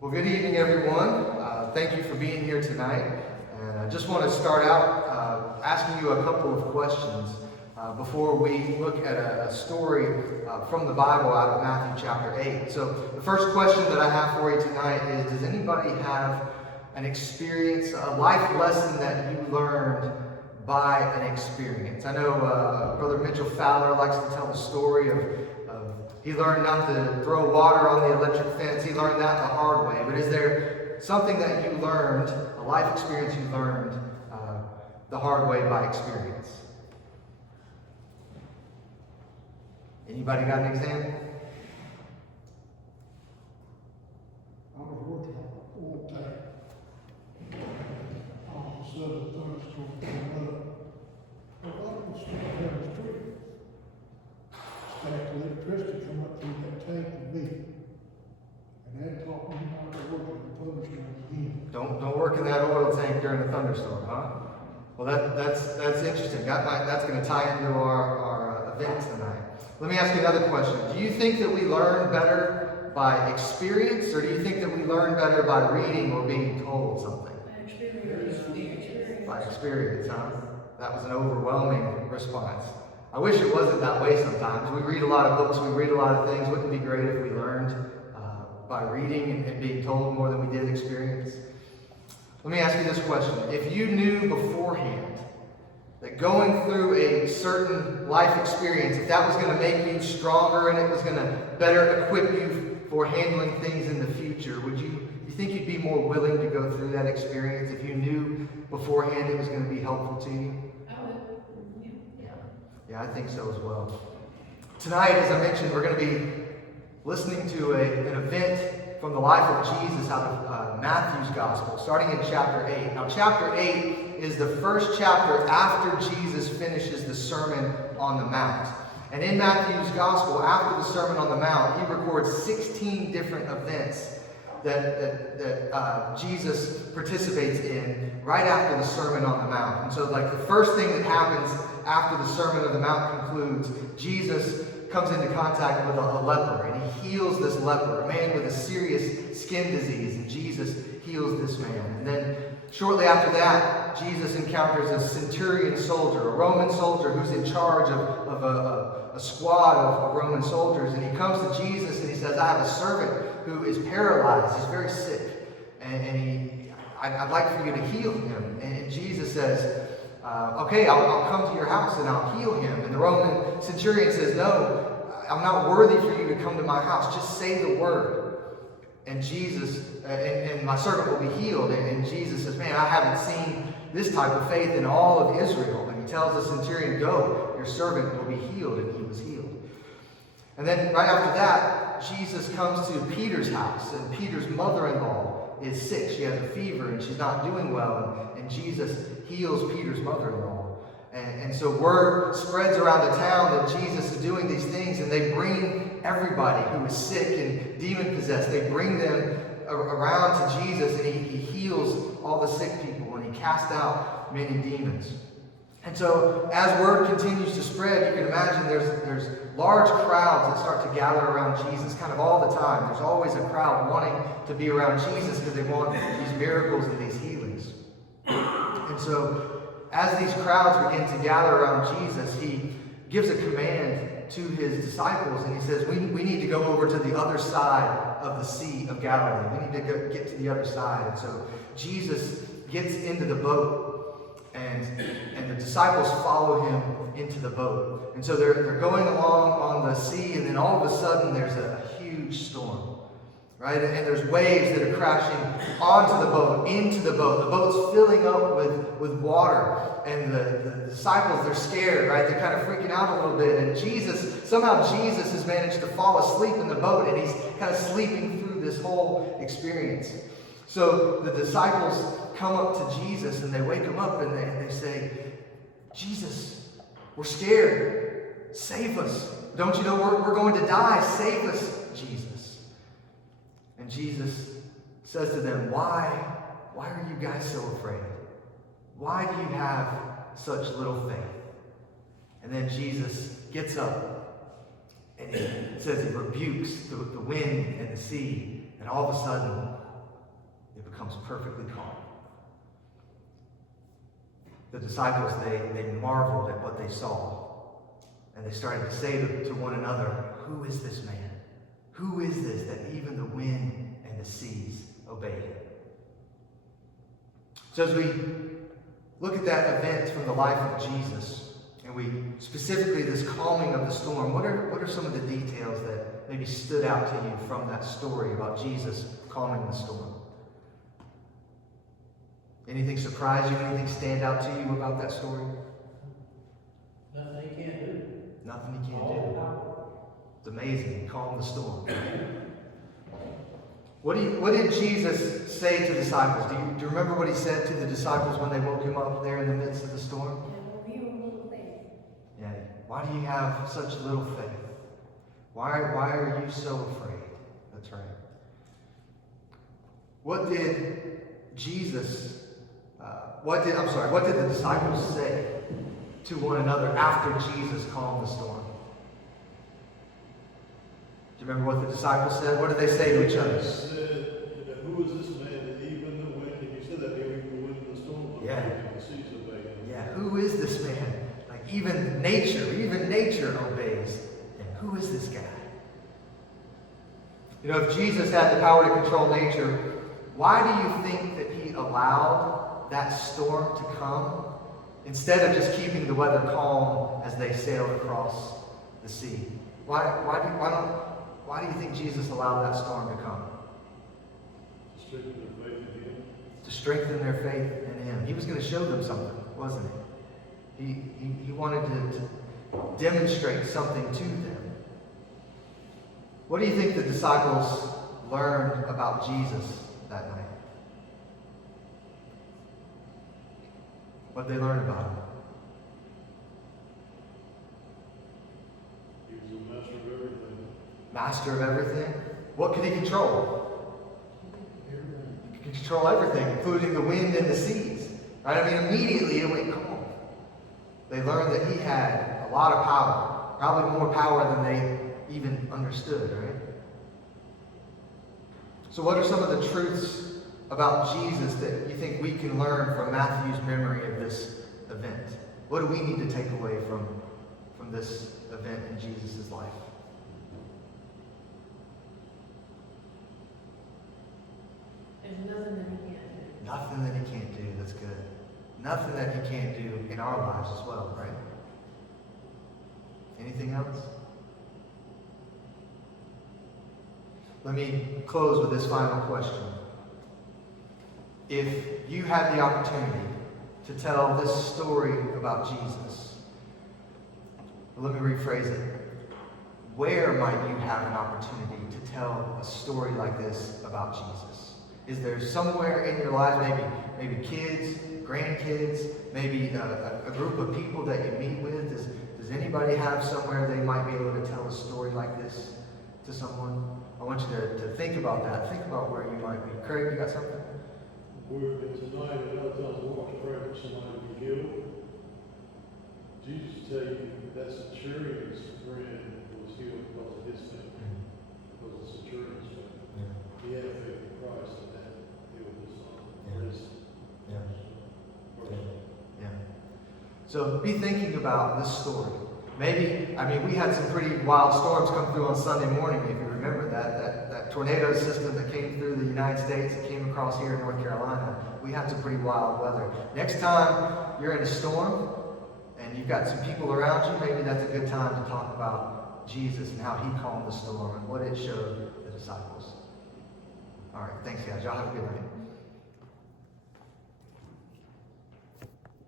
Well, good evening, everyone. Thank you for being here tonight. And I just want to start out asking you a couple of questions before we look at a story from the Bible out of Matthew chapter 8. So the first question that I have for you tonight is, does anybody have an experience, a life lesson that you learned by an experience? I know Brother Mitchell Fowler likes to tell the story of he learned not to throw water on the electric fence. He learned that the hard way. But is there something that you learned, a life experience you learned the hard way by experience? Anybody got an example? I was working on a oil tank. All of a sudden, a thunderstorm came up. A lot of us down the street. Stacked electricity come up through that tank and me. And that taught me not to work in the thunderstorm again. Don't work in that oil tank during a thunderstorm, huh? Well, that's interesting. That's going to tie into our event tonight. Let me ask you another question. Do you think that we learn better by experience, or do you think that we learn better by reading or being told something? By experience, huh? That was an overwhelming response. I wish it wasn't that way sometimes. We read a lot of books, we read a lot of things. Wouldn't it be great if we learned by reading and being told more than we did experience? Let me ask you this question. If you knew beforehand that going through a certain life experience, if that was going to make you stronger and it was going to better equip you for handling things in the future, would you think you'd be more willing to go through that experience if you knew beforehand it was going to be helpful to you? Yeah, I think so as well. Tonight, as I mentioned, we're going to be listening to an event from the life of Jesus out of Matthew's Gospel, starting in chapter 8. Now, chapter 8 is the first chapter after Jesus finishes the Sermon on the Mount. And in Matthew's Gospel, after the Sermon on the Mount, he records 16 different events that Jesus participates in right after the Sermon on the Mount. And so, the first thing that happens after the Sermon on the Mount concludes, Jesus comes into contact with a leper, and he heals this leper, a man with a serious skin disease, and Jesus heals this man. And then shortly after that, Jesus encounters a centurion soldier, a Roman soldier who's in charge of a squad of Roman soldiers, and he comes to Jesus and he says, I have a servant who is paralyzed, he's very sick, and I'd like for you to heal him. And Jesus says, okay, I'll come to your house and I'll heal him. And the Roman centurion says, no, I'm not worthy for you to come to my house. Just say the word. And Jesus, and my servant will be healed. And Jesus says, man, I haven't seen this type of faith in all of Israel. And he tells the centurion, go, your servant will be healed. And he was healed. And then right after that, Jesus comes to Peter's house. And Peter's mother-in-law is sick. She has a fever and she's not doing well. And Jesus heals Peter's mother-in-law. And so word spreads around the town that Jesus is doing these things, and they bring everybody who is sick and demon-possessed, they bring them around to Jesus, and he heals all the sick people, and he casts out many demons. And so as word continues to spread, you can imagine there's large crowds that start to gather around Jesus kind of all the time. There's always a crowd wanting to be around Jesus because they want these miracles and these healings. And so as these crowds begin to gather around Jesus, he gives a command to his disciples, and he says, we need to go over to the other side of the Sea of Galilee. We need to get to the other side. And so Jesus gets into the boat, and the disciples follow him into the boat. And so they're going along on the sea, and then all of a sudden there's a huge storm. Right? And there's waves that are crashing onto the boat, into the boat. The boat's filling up with water. And the disciples, they're scared, right? They're kind of freaking out a little bit. And somehow Jesus has managed to fall asleep in the boat, and he's kind of sleeping through this whole experience. So the disciples come up to Jesus, and they wake him up, and they say, Jesus, we're scared. Save us. Don't you know we're going to die? Save us, Jesus. And Jesus says to them, why are you guys so afraid? Why do you have such little faith? And then Jesus gets up, and it says he rebukes the wind and the sea, and all of a sudden it becomes perfectly calm. The disciples, they marveled at what they saw. And they started to say to one another, who is this man? Who is this that even the wind and the seas obey him? So as we look at that event from the life of Jesus, and we specifically this calming of the storm, what are some of the details that maybe stood out to you from that story about Jesus calming the storm? Anything surprise you? Anything stand out to you about that story? Nothing he can't do. Nothing he can't do. It's amazing. He calmed the storm. What did Jesus say to the disciples? Do you remember what he said to the disciples when they woke him up there in the midst of the storm? Yeah. Why do you have such little faith? Why are you so afraid? That's right. What did the disciples say to one another after Jesus calmed the storm? Do you remember what the disciples said? What did they say to each other? They said, who is this man that even the wind, and you said that even the wind and the storm, Yeah. the seas obey him. Yeah, who is this man? Like even nature obeys him. Who is this guy? You know, if Jesus had the power to control nature, why do you think that he allowed that storm to come instead of just keeping the weather calm as they sailed across the sea? Why do you think Jesus allowed that storm to come? To strengthen their faith in him. To strengthen their faith in him. He was going to show them something, wasn't he? He wanted to demonstrate something to them. What do you think the disciples learned about Jesus that night? What did they learn about him? He was a master of everything. Master of everything? What could he control? He could control everything, including the wind and the seas. Right? I mean, immediately it went calm. They learned that he had a lot of power, probably more power than they even understood, right? So what are some of the truths about Jesus that you think we can learn from Matthew's memory of this event? What do we need to take away from this event in Jesus' life? There's nothing that he can't do. Nothing that he can't do. That's good. Nothing that he can't do in our lives as well, right? Anything else? Let me close with this final question. If you had the opportunity to tell this story about Jesus, let me rephrase it. Where might you have an opportunity to tell a story like this about Jesus? Is there somewhere in your lives, maybe kids, grandkids, maybe a group of people that you meet with? Does anybody have somewhere they might be able to tell a story like this to someone? I want you to think about that. Think about where you might be. Craig, you got something? Tonight, another time we walk to pray for somebody to be healed. Jesus tell you that centurion's friend was healed because of his faith. Because of the centurion's faith. Yeah. He had faith in Christ and that healed his son. Yeah. Yeah. So be thinking about this story. Maybe, we had some pretty wild storms come through on Sunday morning, if you remember that tornado system that came through the United States, that came across here in North Carolina. We had some pretty wild weather. Next time you're in a storm and you've got some people around you, maybe that's a good time to talk about Jesus and how he calmed the storm and what it showed the disciples. All right, thanks guys. Y'all have a good night.